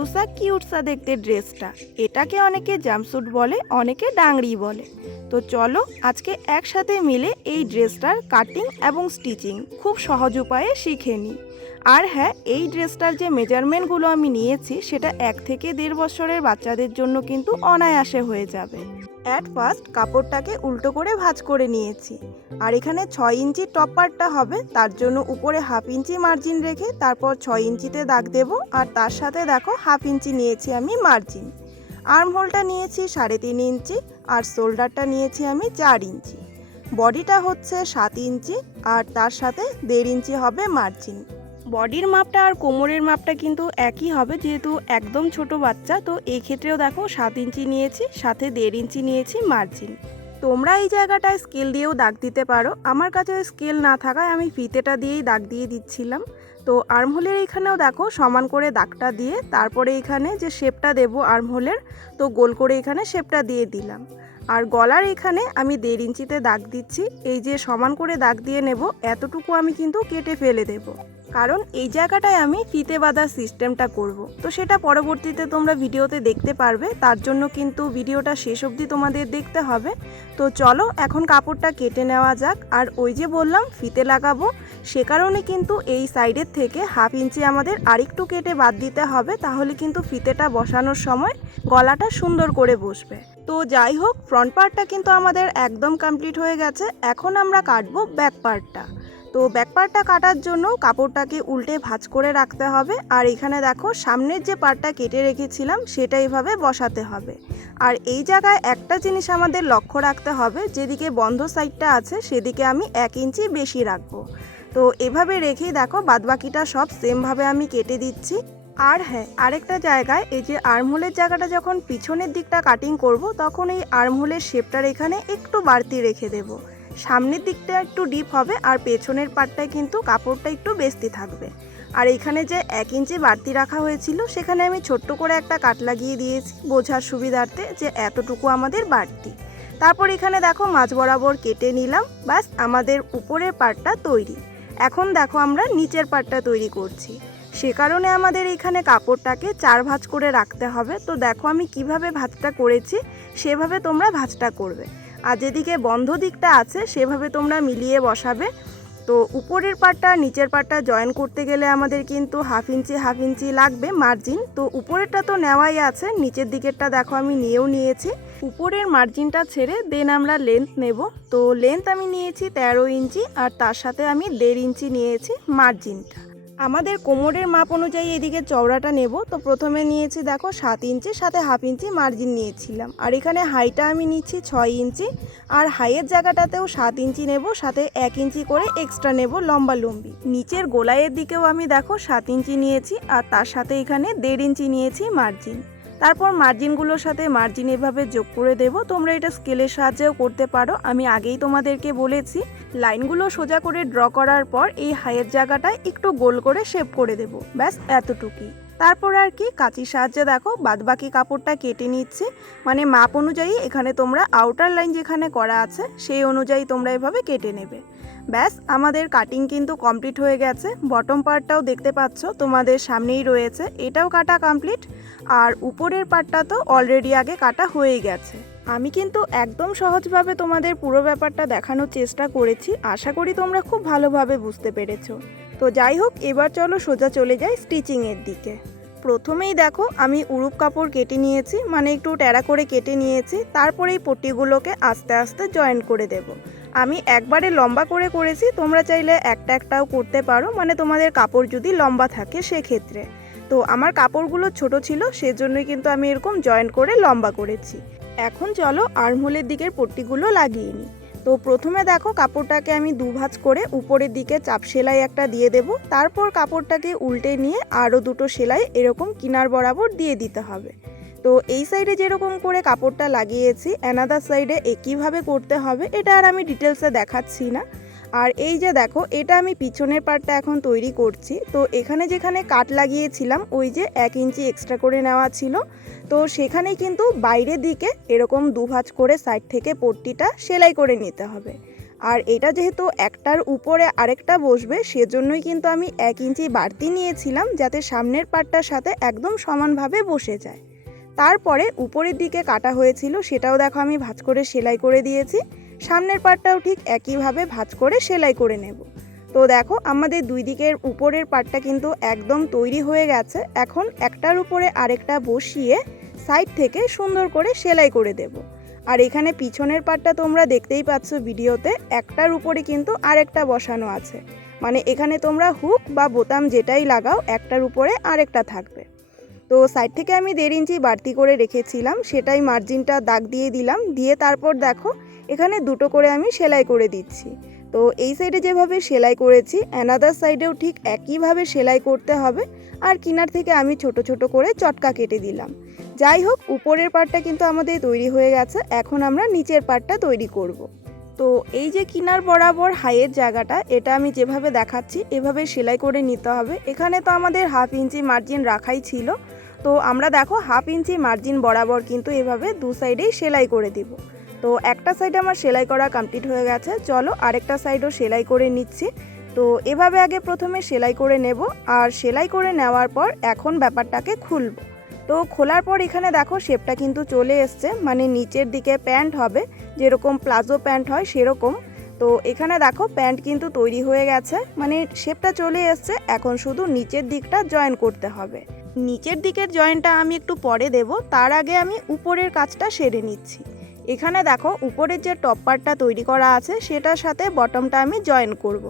ছোট্টসা কিউটসা দেখতে ড্রেসটা। এটাকে অনেকে জাম্পস্যুট বলে, অনেকে ডাংরি বলে। তো চলো আজকে একসাথে মিলে এই ড্রেসটার কাটিং এবং স্টিচিং খুব সহজ উপায়ে শিখে নিই। আর হ্যাঁ, এই ড্রেসটার যে মেজারমেন্টগুলো আমি নিয়েছি সেটা 1 থেকে 1.5 বছরের বাচ্চাদের জন্য কিন্তু অনায়াসে হয়ে যাবে। অ্যাট ফার্স্ট কাপড়টাকে উল্টো করে ভাঁজ করে নিয়েছি। আর এখানে 6 ইঞ্চি টপ পার্টটা হবে, তার জন্য উপরে 1/2 ইঞ্চি মার্জিন রেখে তারপর 6 ইঞ্চিতে দাগ দেব। আর তার সাথে দেখো 1/2 ইঞ্চি নিয়েছি আমি মার্জিন। আর্ম হোলটা নিয়েছি 3.5 ইঞ্চি আর শোল্ডারটা নিয়েছি আমি 4 ইঞ্চি। বডিটা হচ্ছে 7 ইঞ্চি আর তার সাথে 1.5 ইঞ্চি হবে মার্জিন। বডির মাপটা আর কোমরের মাপটা কিন্তু একই হবে, যেহেতু একদম ছোট বাচ্চা, তো এই ক্ষেত্রেও দেখো 7 ইঞ্চি নিয়েছি, সাথে 1.5 ইঞ্চি নিয়েছি মার্জিন। তোমরা এই জায়গাটায় স্কেল দিয়েও দাগ দিতে পারো, আমার কাছে স্কেল না থাকায় আমি ফিতেটা দিয়েই দাগ দিয়ে দিচ্ছিলাম। তো আর্মহোলের এইখানেও দেখো সমান করে দাগটা দিয়ে তারপরে এখানে যে শেপটা দেবো আর্মহোলের, তো গোল করে এখানে শেপটা দিয়ে দিলাম। আর গলার এখানে আমি 1.5 ইঞ্চিতে দাগ দিচ্ছি। এই যে সমান করে দাগ দিয়ে নেব, এতটুকু আমি কিন্তু কেটে ফেলে দেব, কারণ এই জায়গাটায় আমি ফিতে বাঁধার সিস্টেমটা করব। তো সেটা পরবর্তীতে তোমরা ভিডিওতে দেখতে পারবে, তার জন্য কিন্তু ভিডিওটা শেষ অবধি তোমাদের দেখতে হবে। তো চলো এখন কাপড়টা কেটে নেওয়া যাক। আর ওই যে বললাম ফিতে লাগাবো, সে কারণে কিন্তু এই সাইডের থেকে 1/2 ইঞ্চি আমাদের আরেকটু কেটে বাদ দিতে হবে, তাহলে কিন্তু ফিতেটা বসানোর সময় গলাটা সুন্দর করে বসবে। তো যাই হোক, ফ্রন্ট পার্টটা কিন্তু আমাদের একদম কমপ্লিট হয়ে গেছে। এখন আমরা কাটবো ব্যাক পার্টটা। তো ব্যাক পার্টটা কাটার জন্য কাপড়টাকে উল্টে ভাঁজ করে রাখতে হবে। আর এখানে দেখো সামনের যে পার্টটা কেটে রেখেছিলাম সেটা এইভাবে বসাতে হবে। আর এই জায়গায় একটা জিনিস আমাদের লক্ষ্য রাখতে হবে, যেদিকে বন্ধ সাইডটা আছে সেদিকে আমি 1 ইঞ্চি বেশি রাখবো। তো এভাবে রেখেই দেখো বাদবাকিটা সব সেমভাবে আমি কেটে দিচ্ছি। আর হ্যাঁ, আরেকটা জায়গায় এই যে আর্মহোলের জায়গাটা যখন পিছনের দিকটা কাটিং করব, তখন এই আর্মহোলের শেপটার এখানে একটু বাড়তি রেখে দেব। সামনের দিকটা একটু ডিপ হবে আর পেছনের পার্টটায় কিন্তু কাপড়টা একটু বেশি থাকবে। আর এখানে যে 1 ইঞ্চি বাড়তি রাখা হয়েছিল সেখানে আমি ছোট্ট করে একটা কাট লাগিয়ে দিয়েছি বোঝার সুবিধার্থে যে এতটুকু আমাদের বাড়তি। তারপর এখানে দেখো মাঝ বরাবর কেটে নিলাম, ব্যাস আমাদের উপরের পার্টটা তৈরি। এখন দেখো আমরা নিচের পার্টটা তৈরি করছি, সে কারণে আমাদের এখানে কাপড়টাকে 4 ভাঁজ করে রাখতে হবে। তো দেখো আমি কিভাবে ভাঁজটা করেছি, সেভাবে তোমরা ভাঁজটা করবে। আর যেদিকে বন্ধ দিকটা আছে সেভাবে তোমরা মিলিয়ে বসাবে। তো উপরের পার্টটা নিচের পার্টটা জয়েন করতে গেলে আমাদের কিন্তু 1/2 ইঞ্চি লাগবে মার্জিন। তো উপরেরটা তো নেওয়াই আছে, নিচের দিকেরটা দেখো আমি নিয়েও নিয়েছি। উপরের মার্জিনটা ছেড়ে দেন আমরা লেন্থ নেব। তো লেন্থ আমি নিয়েছি 13 ইঞ্চি আর তার সাথে আমি 1.5 ইঞ্চি নিয়েছি মার্জিনটা। আমাদের কোমরের মাপ অনুযায়ী এদিকে চওড়াটা নেব। তো প্রথমে নিয়েছি দেখো 7 ইঞ্চি, সাথে 1/2 ইঞ্চি মার্জিন নিয়েছিলাম। আর এখানে হাইটা আমি নিচ্ছি 6 ইঞ্চি আর হাইয়ের জায়গাটাতেও 7 ইঞ্চি নেব, সাথে 1 ইঞ্চি করে এক্সট্রা নেব লম্বা লম্বি। নিচের গোলাইয়ের দিকেও আমি দেখো 7 ইঞ্চি নিয়েছি আর তার সাথে এখানে 1.5 ইঞ্চি নিয়েছি মার্জিন। তারপর মার্জিনগুলোর সাথে মার্জিন এভাবে যোগ করে দেব। তোমরা এটা স্কেলের সাহায্যেও করতে পারো, আমি আগেই তোমাদেরকে বলেছি। লাইনগুলো সোজা করে ড্র করার পর এই হাইয়ের জায়গাটায় একটু গোল করে শেপ করে দেব, ব্যাস এতটুকুই। তারপর আর কি কাঁচির সাহায্যে দেখো বাদবাকি কাপড়টা কেটে নিচ্ছি। মানে মাপ অনুযায়ী এখানে তোমরা আউটার লাইন যেখানে করা আছে সেই অনুযায়ী তোমরা এভাবে কেটে নেবে। ব্যাস আমাদের কাটিং কিন্তু কমপ্লিট হয়ে গেছে। বটম পার্টটাও দেখতে পাচ্ছ তোমাদের সামনেই রয়েছে, এটাও কাটা কমপ্লিট। আর উপরের পার্টটা তো অলরেডি আগে কাটা হয়ে গেছে। আমি কিন্তু একদম সহজভাবে তোমাদের পুরো ব্যাপারটা দেখানোর চেষ্টা করেছি, আশা করি তোমরা খুব ভালোভাবে বুঝতে পেরেছো। তো যাই হোক, এবার চলো সোজা চলে যাই স্টিচিংয়ের দিকে। প্রথমেই দেখো আমি উড়ুপ কাপড় কেটে নিয়েছি, মানে একটু ট্যাড়া করে কেটে নিয়েছি। তারপরে এই পট্টিগুলোকে আস্তে আস্তে জয়েন করে দেব। আমি একবারে লম্বা করে করেছি, তোমরা চাইলে একটা একটাও করতে পারো, মানে তোমাদের কাপড় যদি লম্বা থাকে সেক্ষেত্রে। তো আমার কাপড়গুলো ছোট ছিল, সেজন্যই কিন্তু আমি এরকম জয়েন করে লম্বা করেছি। এখন চলো আর্মহোলের দিকের পট্টিগুলো লাগিয়ে নিই। তো প্রথমে দেখো কাপড়টাকে আমি 2 ভাঁজ করে উপরের দিকে চাপ সেলাই একটা দিয়ে দেব। তারপর কাপড়টাকে উল্টে নিয়ে আরও 2টো সেলাই এরকম কিনার বরাবর দিয়ে দিতে হবে। তো এই সাইডে যেরকম করে কাপড়টা লাগিয়েছি, অ্যানাদার সাইডে একইভাবে করতে হবে। এটা আর আমি ডিটেলসে দেখাচ্ছি না। আর এই যে দেখো, এটা আমি পিছনের পার্টটা এখন তৈরি করছি। তো এখানে যেখানে কাট লাগিয়েছিলাম ওই যে 1 ইঞ্চি এক্সট্রা করে নেওয়া ছিল, তো সেখানেই কিন্তু বাইরের দিকে এরকম 2 ভাঁজ করে সাইড থেকে পট্টিটা সেলাই করে নিতে হবে। আর এটা যেহেতু একটার উপরে আরেকটা বসবে, সেজন্যই কিন্তু আমি 1 ইঞ্চি বাড়তি নিয়েছিলাম, যাতে সামনের পার্টটার সাথে একদম সমানভাবে বসে যায়। তারপরে উপরের দিকে কাটা হয়েছিল সেটাও দেখো আমি ভাঁজ করে সেলাই করে দিয়েছি। সামনের পার্টটাও ঠিক একইভাবে ভাঁজ করে সেলাই করে নেব। তো দেখো আমাদের দুই দিকের উপরের পার্টটা কিন্তু একদম তৈরি হয়ে গেছে। এখন একটার উপরে আরেকটা বসিয়ে সাইড থেকে সুন্দর করে সেলাই করে দেব। আর এখানে পিছনের পার্টটা তোমরা দেখতেই পাচ্ছ ভিডিওতে, একটার উপরে কিন্তু আরেকটা বসানো আছে। মানে এখানে তোমরা হুক বা বোতাম যেটাই লাগাও, একটার উপরে আরেকটা থাকবে। তো সাইড থেকে আমি 1.5 ইঞ্চি বাড়তি করে রেখেছিলাম, সেটাই মার্জিনটা দাগ দিয়ে দিলাম। দিয়ে তারপর দেখো এখানে দুটো করে আমি সেলাই করে দিচ্ছি। তো এই সাইডে যেভাবে সেলাই করেছি অ্যানাদার সাইডেও ঠিক একইভাবে সেলাই করতে হবে। আর কিনার থেকে আমি ছোট ছোট করে চটকা কেটে দিলাম। যাই হোক, উপরের পার্টটা কিন্তু আমাদের তৈরি হয়ে গেছে। এখন আমরা নিচের পার্টটা তৈরি করব। তো এই যে কিনার বরাবর হাইয়ের জায়গাটা, এটা আমি যেভাবে দেখাচ্ছি এভাবে সেলাই করে নিতে হবে। এখানে তো আমাদের 1/2 ইঞ্চি মার্জিন রাখাই ছিল, তো আমরা দেখো 1/2 ইঞ্চি মার্জিন বরাবর কিন্তু এভাবে দু সাইডেই সেলাই করে দিব। তো একটা সাইড আমার সেলাই করা কমপ্লিট হয়ে গেছে, চলো আরেকটা সাইডও সেলাই করে নিচ্ছি। তো এভাবে আগে প্রথমে সেলাই করে নেব, আর সেলাই করে নেওয়ার পর এখন ব্যাপারটাকে খুলব। তো খোলার পর এখানে দেখো শেপটা কিন্তু চলে এসছে, মানে নিচের দিকে প্যান্ট হবে, যেরকম প্লাজো প্যান্ট হয় সেরকম। তো এখানে দেখো প্যান্ট কিন্তু তৈরি হয়ে গেছে, মানে শেপটা চলে এসছে। এখন শুধু নিচের দিকটা জয়েন করতে হবে। নিচের দিকের জয়েনটা আমি একটু পরে দেব, তার আগে আমি উপরের কাজটা সেরে নিচ্ছি। এখানে দেখো উপরের যে টপ পার্টটা তৈরি করা আছে সেটার সাথে বটমটা আমি জয়েন করব।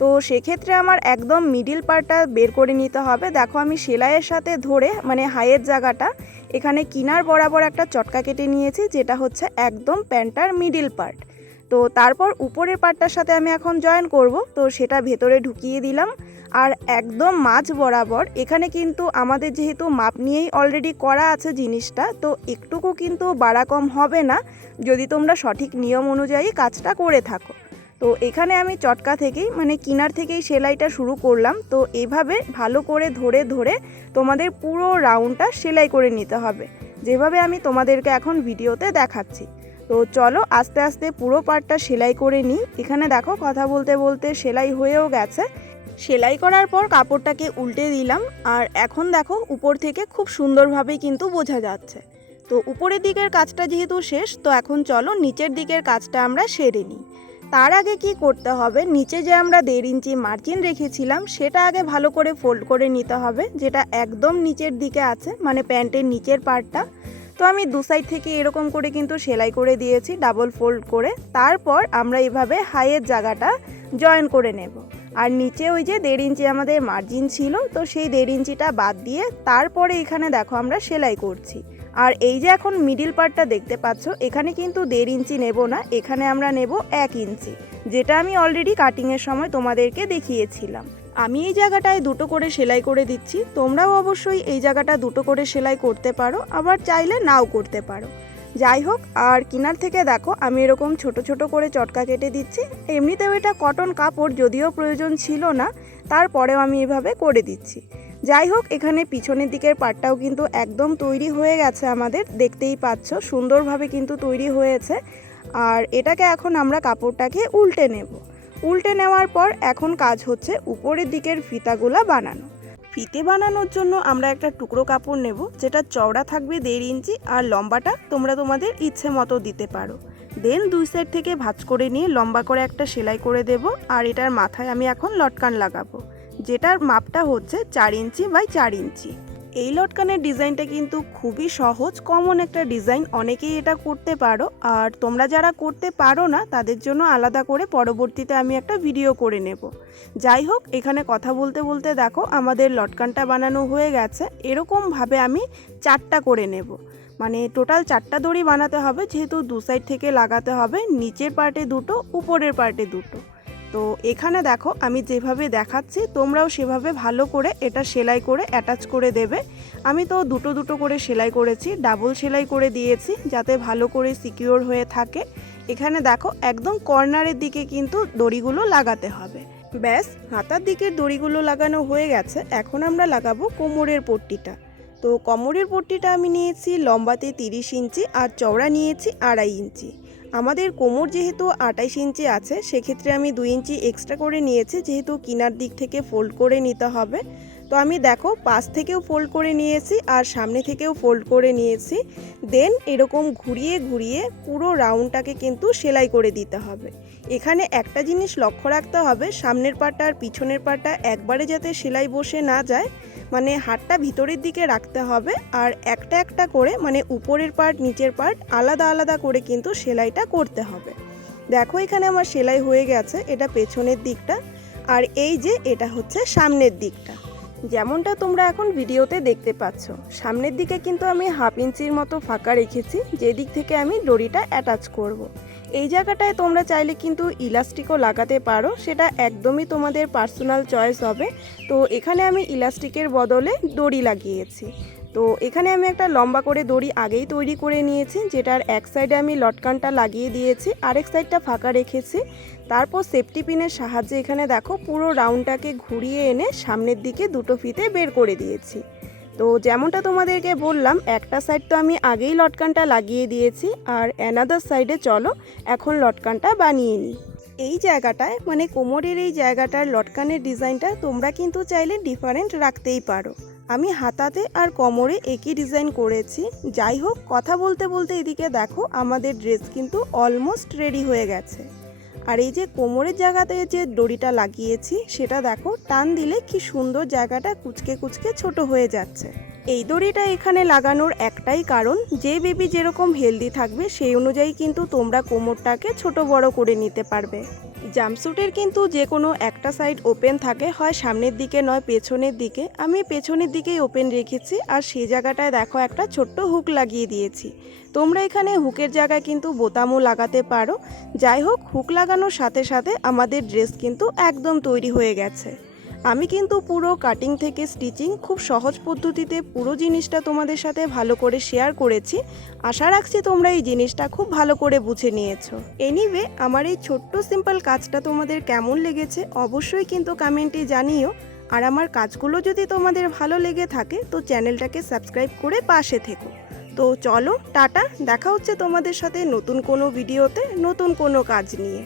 তো সেক্ষেত্রে আমার একদম মিডিল পার্টটা বের করে নিতে হবে। দেখো আমি সেলাইয়ের সাথে ধরে, মানে হাইয়ের জায়গাটা, এখানে কিনার বরাবর একটা চটকা কেটে নিয়েছি, যেটা হচ্ছে একদম প্যান্টটার মিডিল পার্ট। তো তারপর উপরের পার্টটার সাথে আমি এখন জয়েন করব, তো সেটা ভেতরে ঢুকিয়ে দিলাম। আর একদম মাঝ বরাবর এখানে কিন্তু আমাদের যেহেতু মাপ নিয়েই অলরেডি করা আছে জিনিসটা, তো একটুকু কিন্তু বাড়া কম হবে না যদি তোমরা সঠিক নিয়ম অনুযায়ী কাজটা করে থাকো। তো এখানে আমি চটকা থেকেই, মানে কিনার থেকেই সেলাইটা শুরু করলাম। তো এভাবে ভালো করে ধরে ধরে তোমাদের পুরো রাউন্ডটা সেলাই করে নিতে হবে, যেভাবে আমি তোমাদেরকে এখন ভিডিওতে দেখাচ্ছি। তো চলো আস্তে আস্তে পুরো পার্টটা সেলাই করে নিই। এখানে দেখো কথা বলতে বলতে সেলাই হয়েও গেছে। সেলাই করার পর কাপড়টাকে উল্টে দিলাম, আর এখন দেখো উপর থেকে খুব সুন্দরভাবেই কিন্তু বোঝা যাচ্ছে। তো উপরের দিকের কাজটা যেহেতু শেষ, তো এখন চলো নিচের দিকের কাজটা আমরা সেরে নিই। তার আগে কি করতে হবে, নিচে যে আমরা 1.5 ইঞ্চি মার্জিন রেখেছিলাম সেটা আগে ভালো করে ফোল্ড করে নিতে হবে, যেটা একদম নিচের দিকে আছে, মানে প্যান্টের নিচের পার্টটা। তো আমি দু সাইড থেকে এরকম করে কিন্তু সেলাই করে দিয়েছি ডাবল ফোল্ড করে। তারপর আমরা এভাবে হাইয়ের জায়গাটা জয়েন করে নেব। আর নিচে ওই যে 1.5 ইঞ্চি আমাদের মার্জিন ছিল, তো সেই 1.5 ইঞ্চিটা বাদ দিয়ে তারপরে এখানে দেখো আমরা সেলাই করছি। আর এই যে এখন মিডিল পার্টটা দেখতে পাচ্ছ, এখানে কিন্তু 1.5 ইঞ্চি নেব না, এখানে আমরা নেব 1 ইঞ্চি, যেটা আমি অলরেডি কাটিংয়ের সময় তোমাদেরকে দেখিয়েছিলাম। আমি এই জায়গাটায় দুটো করে সেলাই করে দিচ্ছি, তোমরাও অবশ্যই এই জায়গাটা দুটো করে সেলাই করতে পারো, আবার চাইলে নাও করতে পারো। যাই হোক, আর কিনার থেকে দেখো আমি এরকম ছোট ছোট করে চটকা কেটে দিচ্ছি। এমনিতেও এটা কটন কাপড়, যদিও প্রয়োজন ছিল না, তারপরেও আমি এভাবে করে দিচ্ছি। যাই হোক, এখানে পিছনের দিকের পার্টটাও কিন্তু একদম তৈরি হয়ে গেছে আমাদের, দেখতেই পাচ্ছ সুন্দরভাবে কিন্তু তৈরি হয়েছে। আর এটাকে এখন আমরা কাপড়টাকে উল্টে নেব। উল্টে নেওয়ার পর এখন কাজ হচ্ছে উপরের দিকের ফিতাগুলা বানানো। ফিতে বানানোর জন্য আমরা একটা টুকরো কাপড় নেব, যেটা চওড়া থাকবে 1.5 ইঞ্চি, আর লম্বাটা তোমরা তোমাদের ইচ্ছে মতো দিতে পারো। দেন দুই সাইড থেকে ভাঁজ করে নিয়ে লম্বা করে একটা সেলাই করে দেব। আর এটার মাথায় আমি এখন লটকান লাগাবো, যেটার মাপটা হচ্ছে 4 ইঞ্চি বাই 4 ইঞ্চি। এই লটকানের ডিজাইনটা কিন্তু খুবই সহজ, কমন একটা ডিজাইন, অনেকেই এটা করতে পারো। আর তোমরা যারা করতে পারো না তাদের জন্য আলাদা করে পরবর্তীতে আমি একটা ভিডিও করে নেব। যাই হোক, এখানে কথা বলতে বলতে দেখো আমাদের লটকানটা বানানো হয়ে গেছে। এরকমভাবে আমি 4টা করে নেব, মানে টোটাল 4টা দড়ি বানাতে হবে, যেহেতু দু সাইড থেকে লাগাতে হবে, নিচের পার্টে দুটো, উপরের পার্টে দুটো। তো এখানে দেখো আমি যেভাবে দেখাচ্ছি তোমরাও সেভাবে ভালো করে এটা সেলাই করে অ্যাটাচ করে দেবে। আমি তো দুটো দুটো করে সেলাই করেছি, ডাবল সেলাই করে দিয়েছি যাতে ভালো করে সিকিউর হয়ে থাকে। এখানে দেখো একদম কর্নারের দিকে কিন্তু দড়িগুলো লাগাতে হবে। ব্যাস, হাতার দিকের দড়িগুলো লাগানো হয়ে গেছে। এখন আমরা লাগাবো কোমরের পট্টিটা। তো কোমরের পট্টিটা আমি নিয়েছি লম্বাতে 30 ইঞ্চি আর চওড়া নিয়েছি 2.5 ইঞ্চি। আমাদের কোমর যেহেতু 28 ইঞ্চি আছে, সেক্ষেত্রে আমি 2 ইঞ্চি এক্সট্রা করে নিয়েছি, যেহেতু কিনার দিক থেকে ফোল্ড করে নিতে হবে। তো আমি দেখো পাশ থেকেও ফোল্ড করে নিয়েছি আর সামনে থেকেও ফোল্ড করে নিয়েছি। দেন এরকম ঘুরিয়ে ঘুরিয়ে পুরো রাউন্ডটাকে কিন্তু সেলাই করে দিতে হবে। এখানে একটা জিনিস লক্ষ্য রাখতে হবে, সামনের পাটটা আর পিছনের পাটটা একবারে যাতে সেলাই বসে না যায়, মানে হাতটা ভিতরের দিকে রাখতে হবে আর একটা একটা করে মানে উপরের পার্ট নিচের পার্ট আলাদা আলাদা করে কিন্তু সেলাইটা করতে হবে। দেখো এখানে আমার সেলাই হয়ে গেছে, এটা পেছনের দিকটা, আর এই যে এটা হচ্ছে সামনের দিকটা। যেমনটা তোমরা এখন ভিডিওতে দেখতে পাচ্ছ, সামনের দিকে কিন্তু আমি 1/2 ইঞ্চির মতো ফাঁকা রেখেছি, যেদিক থেকে আমি দড়িটা অ্যাটাচ করব। এই জায়গাটায় তোমরা চাইলে কিন্তু ইলাস্টিকও লাগাতে পারো, সেটা একদমই তোমাদের পার্সোনাল চয়েস হবে। তো এখানে আমি ইলাস্টিকের বদলে দড়ি লাগিয়েছি। তো এখানে আমি একটা লম্বা করে দড়ি আগেই তৈরি করে নিয়েছি, যেটার এক সাইডে আমি লটকানটা লাগিয়ে দিয়েছি, আরেক সাইডটা ফাঁকা রেখেছি। তারপর সেফটি পিনের সাহায্যে এখানে দেখো পুরো রাউন্ডটাকে ঘুরিয়ে এনে সামনের দিকে দুটো ফিতে বের করে দিয়েছি। তো যেমনটা তোমাদেরকে বললাম, একটা সাইড তো আমি আগেই লটকানটা লাগিয়ে দিয়েছি, আর অ্যানাদার সাইডে চলো এখন লটকানটা বানিয়ে নিই। এই জায়গাটায় মানে কোমরের এই জায়গাটার লটকানের ডিজাইনটা তোমরা কিন্তু চাইলে ডিফারেন্ট রাখতেই পারো। আমি হাতাতে আর কোমরে একই ডিজাইন করেছি। যাই হোক, কথা বলতে বলতে এদিকে দেখো আমাদের ড্রেস কিন্তু অলমোস্ট রেডি হয়ে গেছে। আর এই যে কোমরের জায়গাতে যে দড়িটা লাগিয়েছি, সেটা দেখো টান দিলে কি সুন্দর জায়গাটা কুচকে কুচকে ছোট হয়ে যাচ্ছে। এই দড়িটা এখানে লাগানোর একটাই কারণ, যে বেবি যেরকম হেলদি থাকবে সেই অনুযায়ী কিন্তু তোমরা কোমরটাকে ছোট বড় করে নিতে পারবে। জাম্পস্যুটের কিন্তু যে কোনো একটা সাইড ওপেন থাকে, হয় সামনের দিকে নয় পেছনের দিকে। আমি পেছনের দিকেই ওপেন রেখেছি, আর সেই জায়গাটায় দেখো একটা ছোট্ট হুক লাগিয়ে দিয়েছি। তোমরা এখানে হুকের জায়গায় কিন্তু বোতামও লাগাতে পারো। যাই হোক, হুক লাগানোর সাথে সাথে আমাদের ড্রেস কিন্তু একদম তৈরি হয়ে গেছে। আমি কিন্তু পুরো কাটিং থেকে স্টিচিং খুব সহজ পদ্ধতিতে পুরো জিনিসটা তোমাদের সাথে ভালো করে শেয়ার করেছি। আশা রাখছি তোমরা এই জিনিসটা খুব ভালো করে বুঝে নিয়েছো। এনিওয়ে, আমার এই ছোট্ট সিম্পল কাজটা তোমাদের কেমন লেগেছে অবশ্যই কিন্তু কমেন্টে জানিও। আর আমার কাজগুলো যদি তোমাদের ভালো লেগে থাকে তো চ্যানেলটাকে সাবস্ক্রাইব করে পাশে থেকো। তো চলো টাটা, দেখা হচ্ছে তোমাদের সাথে নতুন কোনো ভিডিওতে নতুন কোনো কাজ নিয়ে।